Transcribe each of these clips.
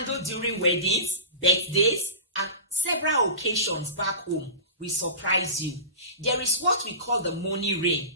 handled during weddings, birthdays, and several occasions back home will surprise you. There is what we call the money rain,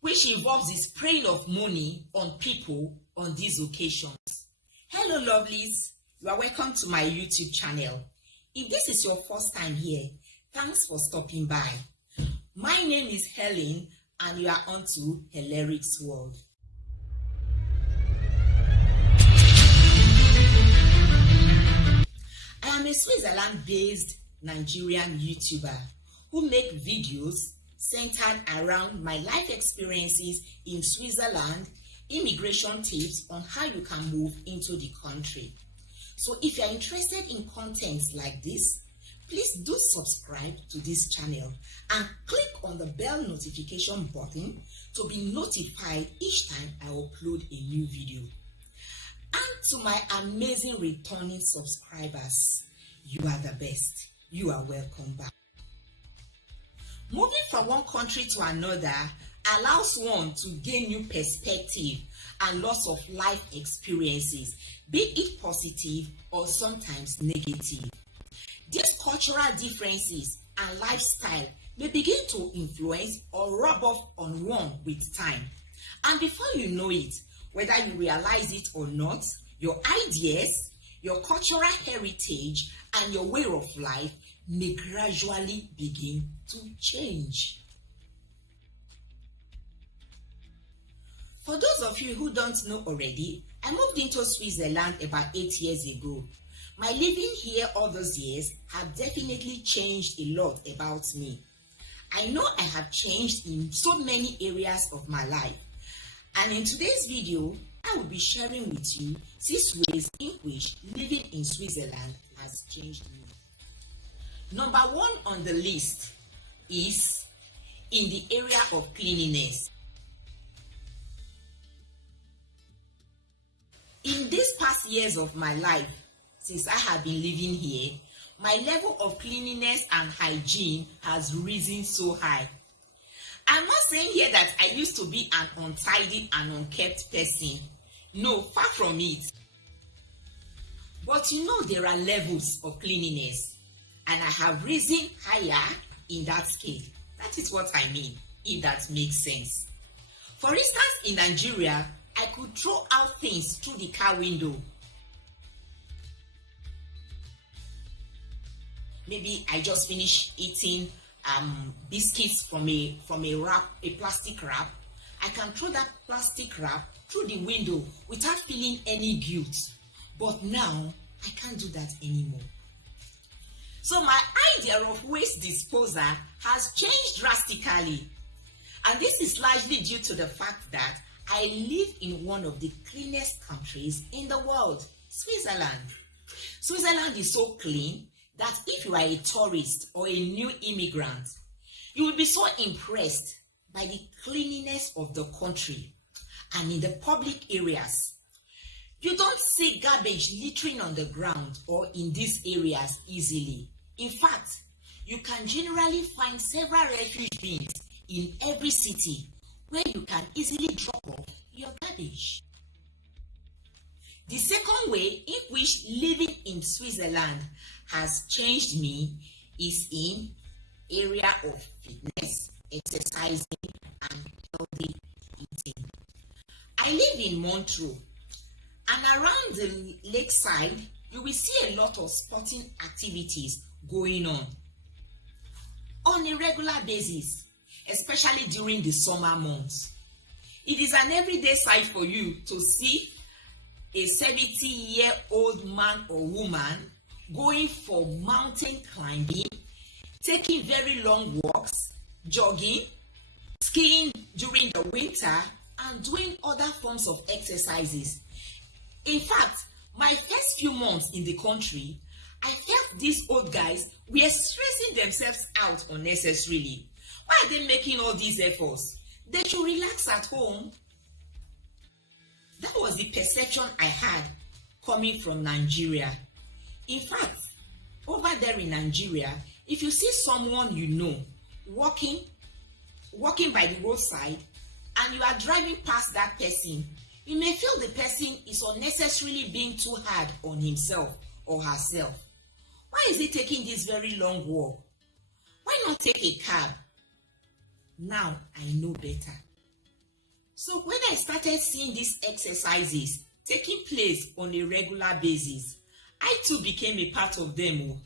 which involves the spraying of money on people on these occasions. Hello lovelies, you are welcome to my YouTube channel. If this is your first time here, thanks for stopping by. My name is Helen and you are on to Hilaric's World. I am a Switzerland-based Nigerian YouTuber who make videos centered around my life experiences in Switzerland, immigration tips on how you can move into the country. So if you are interested in contents like this, please do subscribe to this channel and click on the bell notification button to be notified each time I upload a new video. And to my amazing returning subscribers, you are the best. You are welcome back. Moving from one country to another allows one to gain new perspective and lots of life experiences, be it positive or sometimes negative. These cultural differences and lifestyle may begin to influence or rub off on one with time. And before you know it, whether you realize it or not, your ideas, your cultural heritage, and your way of life may gradually begin to change. For those of you who don't know already, I moved into Switzerland about 8 years ago. My living here all those years have definitely changed a lot about me. I know I have changed in so many areas of my life. And in today's video, I will be sharing with you 6 ways in which living in Switzerland has changed me. Number 1 on the list is in the area of cleanliness. In these past years of my life, since I have been living here, my level of cleanliness and hygiene has risen so high. I'm not saying here that I used to be an untidy and unkept person. No, far from it. But you know there are levels of cleanliness, and I have risen higher in that scale. That is what I mean, if that makes sense. For instance, in Nigeria, I could throw out things through the car window. Maybe I just finished eating biscuits from a wrap, a plastic wrap. I can throw that plastic wrap through the window without feeling any guilt. But now, I can't do that anymore. So my idea of waste disposal has changed drastically. And this is largely due to the fact that I live in one of the cleanest countries in the world, Switzerland. Switzerland is so clean that if you are a tourist or a new immigrant, you will be so impressed by the cleanliness of the country and in the public areas. You don't see garbage littering on the ground or in these areas easily. In fact, you can generally find several refuge bins in every city where you can easily drop off your garbage. The second way in which living in Switzerland has changed me is in area of fitness, exercising, and healthy eating. I live in Montreux, and around the lakeside, you will see a lot of sporting activities going on a regular basis, especially during the summer months. It is an everyday sight for you to see a 70-year-old man or woman going for mountain climbing, taking very long walks, jogging, skiing during the winter, and doing other forms of exercises. In fact, my first few months in the country, I felt these old guys were stressing themselves out unnecessarily. Why are they making all these efforts? They should relax at home. That was the perception I had coming from Nigeria. In fact, over there in Nigeria, if you see someone you know walking by the roadside and you are driving past that person, You may feel the person is unnecessarily being too hard on himself or herself. Why is he taking this very long walk? Why not take a cab? Now I know better. So when I started seeing these exercises taking place on a regular basis, I too became a part of them.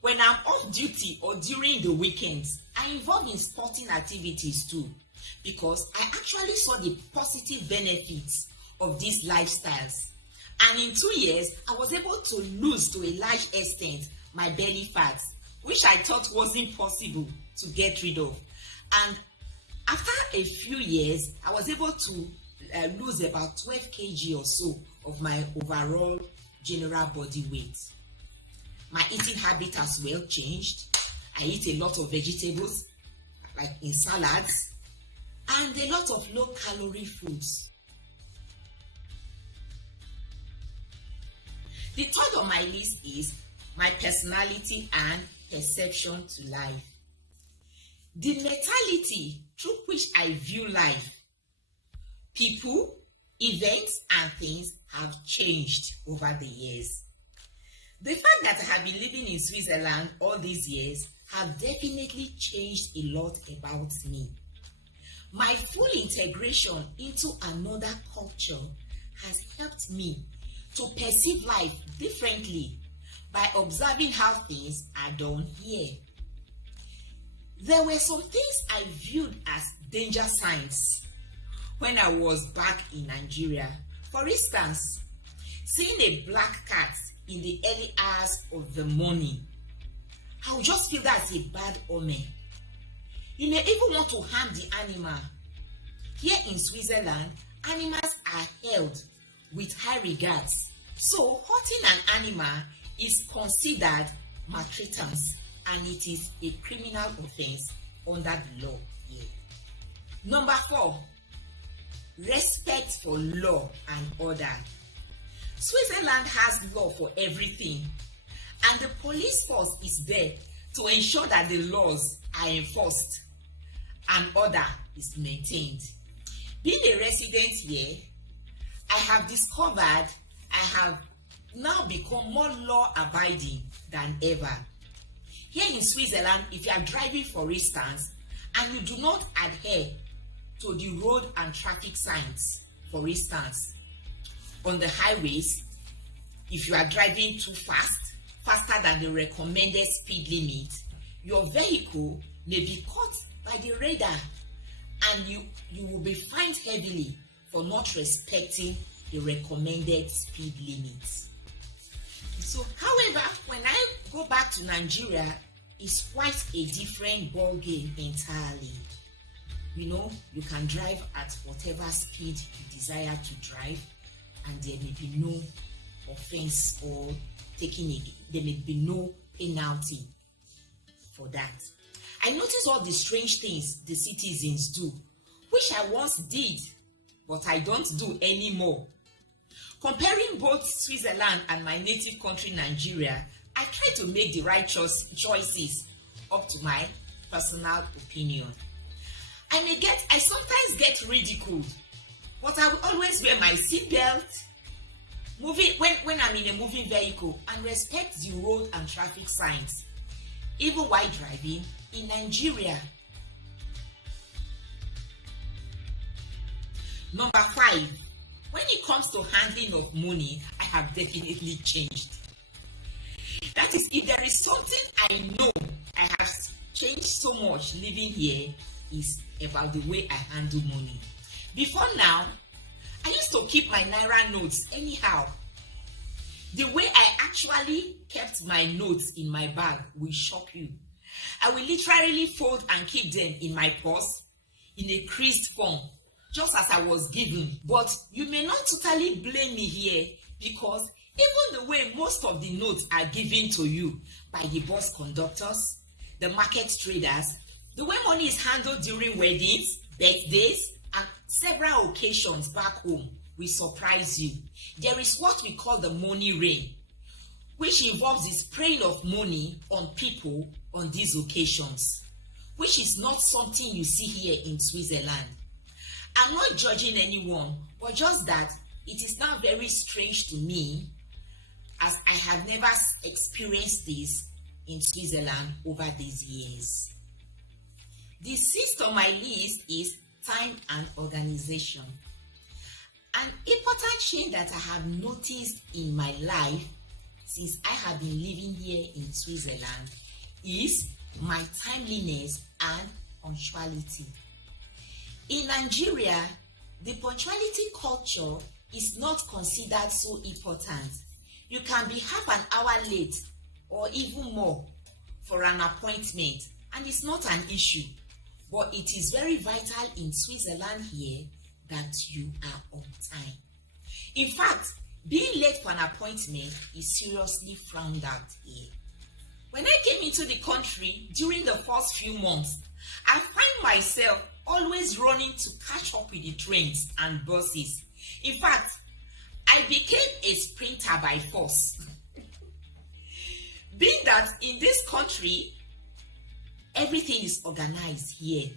When I'm off duty or during the weekends, I involve in sporting activities too, because I actually saw the positive benefits of these lifestyles. And in 2 years, I was able to lose to a large extent my belly fat, which I thought wasn't possible to get rid of. And after a few years, I was able to lose about 12 kg or so of my overall general body weight. My eating habit as well changed. I eat a lot of vegetables, like in salads, and a lot of low-calorie foods. The third on my list is my personality and perception to life. The mentality through which I view life, people, events, and things have changed over the years. The fact that I have been living in Switzerland all these years have definitely changed a lot about me. My full integration into another culture has helped me to perceive life differently by observing how things are done here. There were some things I viewed as danger signs when I was back in Nigeria. For instance, seeing a black cat in the early hours of the morning, I would just feel that's a bad omen. You may even want to harm the animal. Here in Switzerland, animals are held with high regards. So hurting an animal is considered maltreatance, and it is a criminal offense under the law here. Number 4, respect for law and order. Switzerland has law for everything, and the police force is there to ensure that the laws are enforced and order is maintained. Being a resident here, I have discovered I have now become more law-abiding than ever. Here in Switzerland, if you are driving, for instance, and you do not adhere to the road and traffic signs, for instance, on the highways, if you are driving too fast, faster than the recommended speed limit, your vehicle may be caught by the radar, and you will be fined heavily for not respecting the recommended speed limits. So, however, when I go back to Nigeria, it's quite a different ball game entirely. You know, you can drive at whatever speed you desire to drive, and there may be no offense or there may be no penalty for that. I notice all the strange things the citizens do, which I once did, but I don't do anymore. Comparing both Switzerland and my native country, Nigeria, I try to make the right choices up to my personal opinion. I sometimes get ridiculed, but I will always wear my seatbelt when I'm in a moving vehicle and respect the road and traffic signs, even while driving in Nigeria. Number 5, when it comes to handling of money, I have definitely changed. That is, if there is something I know I have changed so much living here, is about the way I handle money. Before now, I used to keep my Naira notes anyhow. The way I actually kept my notes in my bag will shock you. I will literally fold and keep them in my purse in a creased form, just as I was given. But you may not totally blame me here, because even the way most of the notes are given to you by the bus conductors, the market traders, the way money is handled during weddings, birthdays, and several occasions back home will surprise you. There is what we call the money rain, which involves the spraying of money on people on these occasions, which is not something you see here in Switzerland. I'm not judging anyone, but just that it is now very strange to me, as I have never experienced this in Switzerland over these years. The sixth on my list is time and organization. An important change that I have noticed in my life since I have been living here in Switzerland is my timeliness and punctuality. In Nigeria, the punctuality culture is not considered so important. You can be half an hour late or even more for an appointment, and it's not an issue. But it is very vital in Switzerland here that you are on time. In fact, being late for an appointment is seriously frowned out here. When I came into the country during the first few months, I find myself always running to catch up with the trains and buses. In fact, I became a sprinter by force. Being that in this country, everything is organized here.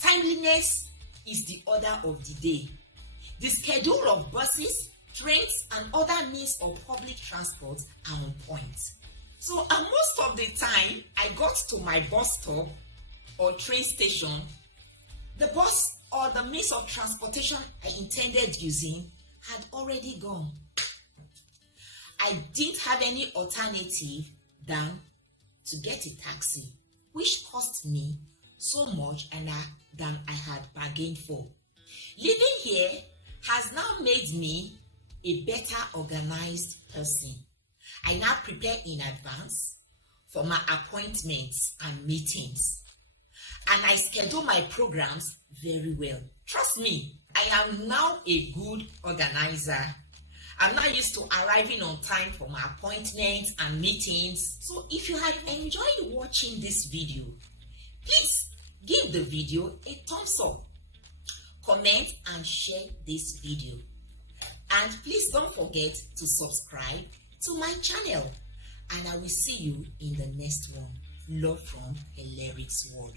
Timeliness is the order of the day. The schedule of buses, trains, and other means of public transport are on point. So most of the time I got to my bus stop or train station, the bus or the means of transportation I intended using had already gone. I didn't have any alternative than to get a taxi, which cost me so much than I had bargained for. Living here has now made me a better organized person. I now prepare in advance for my appointments and meetings, and I schedule my programs very well. Trust me, I am now a good organizer. I'm not used to arriving on time for my appointments and meetings. So if you have enjoyed watching this video, please give the video a thumbs up, comment and share this video. And please don't forget to subscribe to my channel. And I will see you in the next one. Love from Hilarious World.